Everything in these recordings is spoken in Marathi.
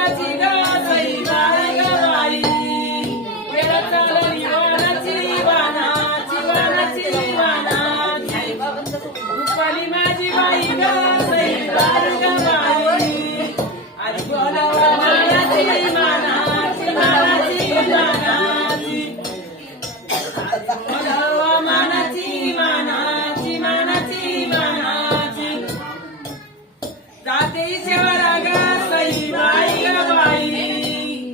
सुखाची ग सई बाई ग बाई वेळ चालली वानाची वानाची वानाची वानाची रुपाली माझी बाई ग सई बाई ग बाई अरे बोलावा मानाची मानाची मानाची मानाची बोलावा मानाची मानाची मानाची मानाची जाते शेवरा ग सई बाई ग बाई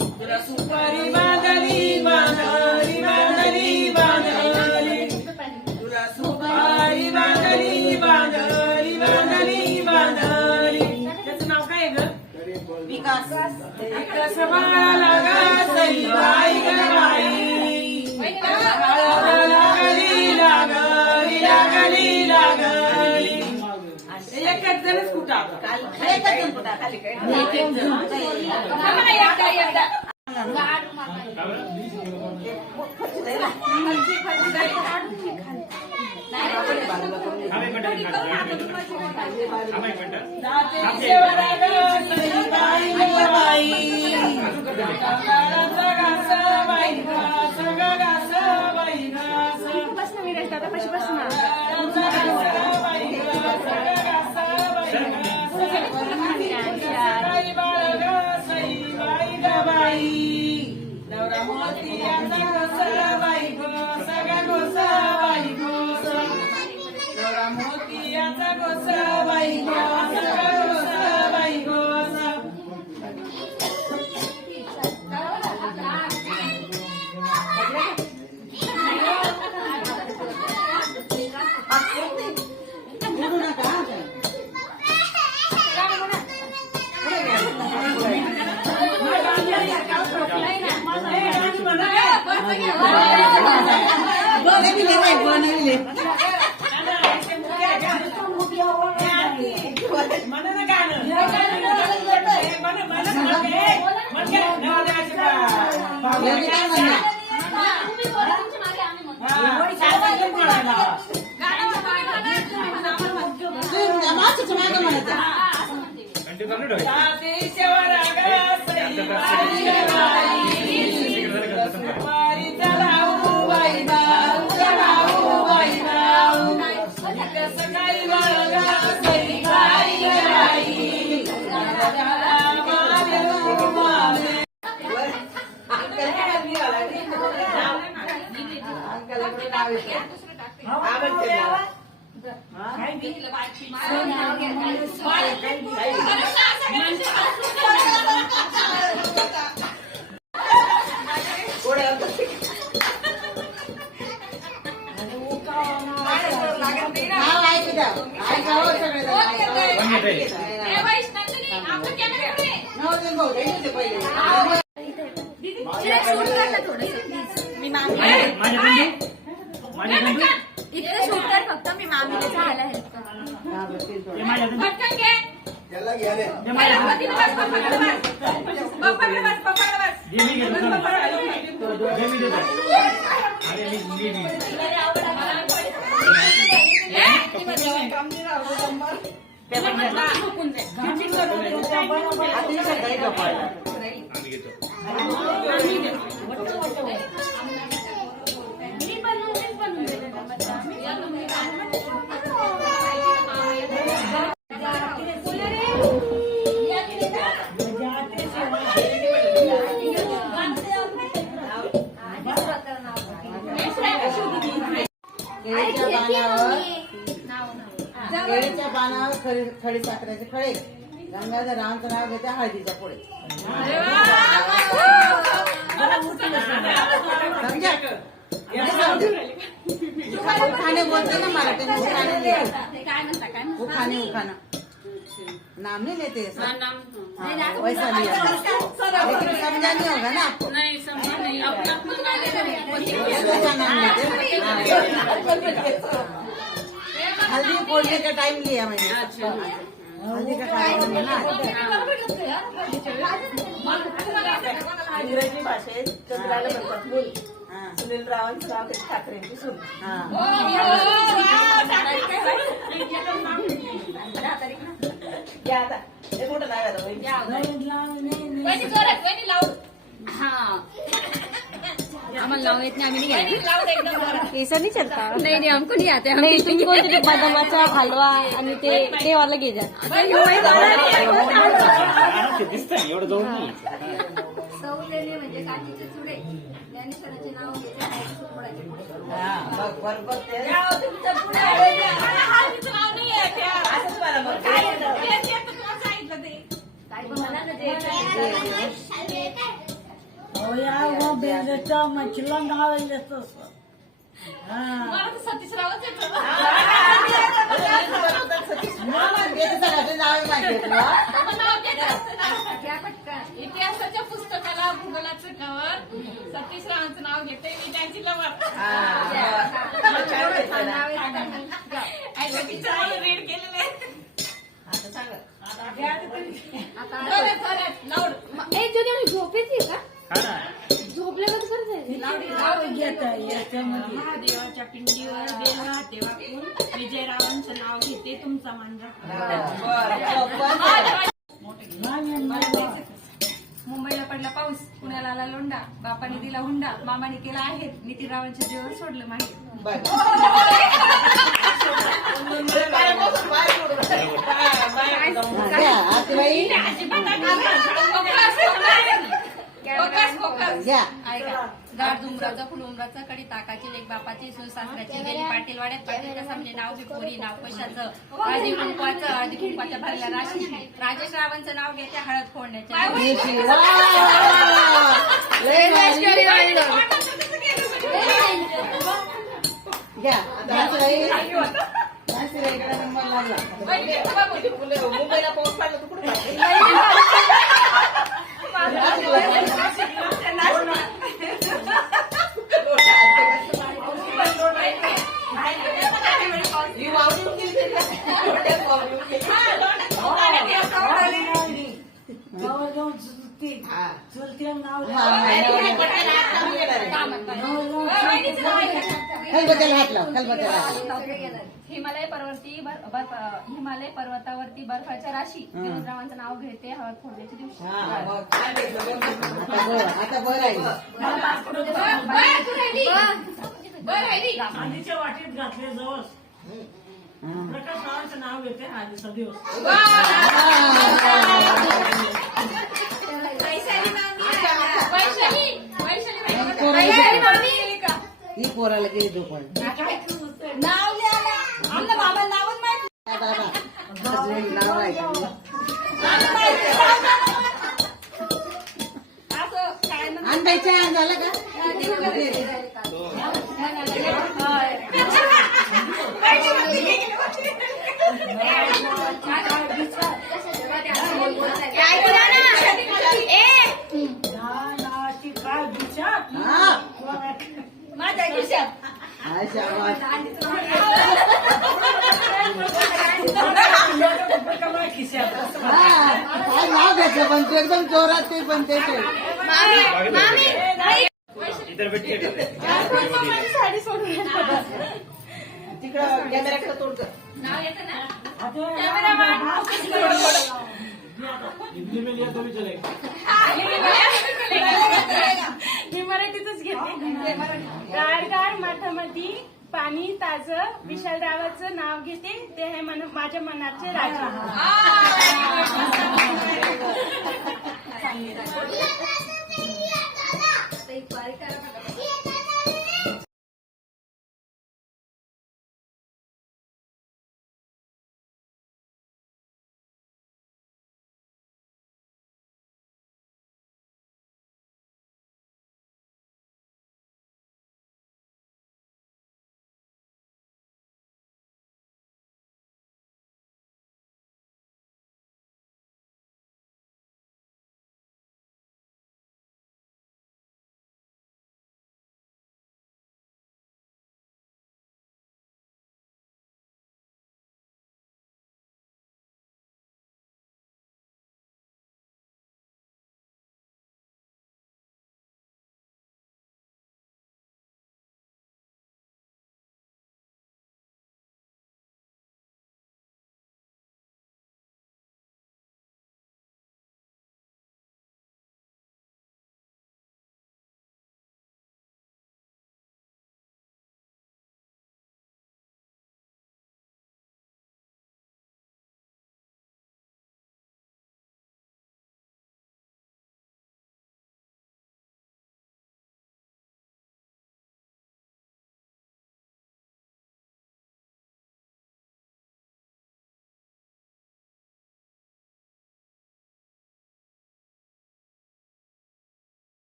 तुला सुपारी बांधली बांधली बांधली बांधली तुला सुपारी बांधली बांधली बांधली बांधली त्याचं नाव काय ग विकास विकास बाळाला ग सई बाई ग बाई लागली लागली लागली लागली एकच जणच कुठं एकच जण कुठं खाली नवरा मोतियाचा गोसा बाई गोसा गा गोसा बाई गोसा नवरा मोतियाचा गोसा बाई गोसा गा गोसा बाई गोसा इकडे शूट कर फक्त मी मामीला चालायला हेल्प केळीच्या पानावर खडी साखरेचे खळे गंगाधर रावांचं नाव घेते हळदीच्या पोळे उखाणे बोलते ना मराठी उखाणे उखाणा नाम नहीं लेते वैसा नहीं लेकिन समझा नहीं होगा ना आपको नहीं समझा नहीं नाम लेते हल्दी फोड़ने का टाइम लिया मैंने हल्दी का टाइम है ना इंग्रजी भाषेत चंद्राला म्हणतात मूल सुनील रावांचं नाव ठाकरेंची सून घ्या आता हे मोठं नाव आहे हमारे नाव इतने हमें नहीं आया. ऐसा नहीं चलता. नहीं नहीं हमको नहीं आते. हम नाही तुम्ही कोणतरी बदामाचा हलवा आणि ते वाला घे जा. दिसतंय एवढं जाऊन नाही. सौलेले म्हणजे काठीचे चुडे. ज्ञानेश्वराचे नाव घ्यायचे आणि सोडायचे पुढे. हा, बरोबर ते. काय पण म्हणा ना ते. हो या वो बेलचा मछला नाव येतो. मला तर सतीश रावच येतो. नाव माहिती तुला घ्या पटकन. इतिहासाच्या पुस्तकाला भूगोलाचं कवर सतीश रावांचं नाव घेते मी त्यांची लवर. रीड केलेले. झोपेची का हा ना. झोपल्यावर करत याच्यामध्ये महादेवाच्या पिंडीवर देव राहते वाकून विजयरावांचं नाव घेते तुमचा मान मुंबईला पडला पाऊस, पुण्याला आला लोंडा, बापाने दिला हुंडा, मामाने केला आहे, नितीनरावांच्या जीवन सोडलं मागे. गाड डुंबराचा फुल उमराचा कडी ताकाची लेक बापाची सून सासऱ्याची गेली पाटील वाड्यात पाटीलच्या सामने नाव पोरी नाव कशाचं हळदी कुंकवाचं हळदी कुंकवाच्या भरल्या राशी राजेश रावांचं नाव घेते हळद फोडण्याच्या मुंबईला पाऊस पडला तू कुठे चुलतीला नाव खलबत्याला हात लाव खलबत्याला हिमालय पर्वतावरती बर्फाच्या राशी रावांचं नाव घेते हळद फोडण्याच्या दिवशी आता बरं आहे आधीच्या वाटेत घातले जवळ प्रकाश रावांचं नाव घेते आधीचा दिवस ही पोराला गेली झोपण नाव लिहा आमच्या बाबा नावच माहिती. नाव आहे अंड्याच्या झालं का नावाची काय विचार माझ्या खिशात. काय नाव घ्यायचं पण ते एकदम जोरात ते पण ते इतर भेटते साडी सोडून तिकडं कॅमेरा तोड कर नाव येतं ना मी मराठीतच घेते. गाड गाड माठामध्ये पाणी ताज विशालरावाचं नाव घेते ते आहे माझ्या मनाचे राजा. एक बारीक करा.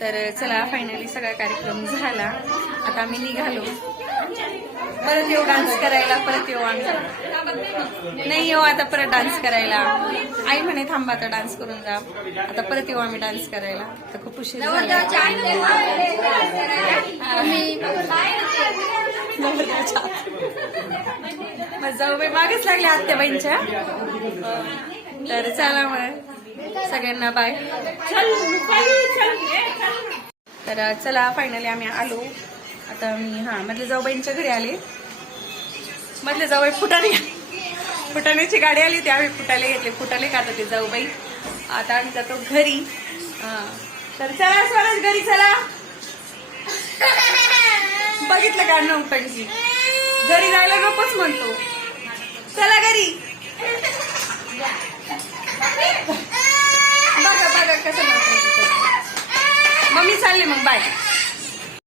तर चला फायनली सगळा कार्यक्रम झाला. आता आम्ही निघालो. परत येऊ डान्स करायला, परत येऊ आम्ही. नाही येऊ आता परत डान्स करायला. आई म्हणे थांबा आता डान्स करून जा. आता परत येऊ आम्ही डान्स करायला. तर खूप उशीर झाला. मग जाऊ बाई मागेच लागले आत्याबाईंच्या. तर चला मग सगळ्यांना बाय. तर चला फायनली आम्ही आलो. आता मी मधल्या जाऊबाईंच्या घरी आले. मधल्या जाऊबाई फुटाण्याची गाडी आली होती. आम्ही फुटाले घेतले. फुटाले का ते जाऊबाई. आता आम्ही जातो घरी. तर चला स्वराज घरी चला. बघितलं का नौटंकी. घरी जायला नकोच म्हणतो. चला घरी. बघा कसं नौटंकी. मग मी चालले मग बाय.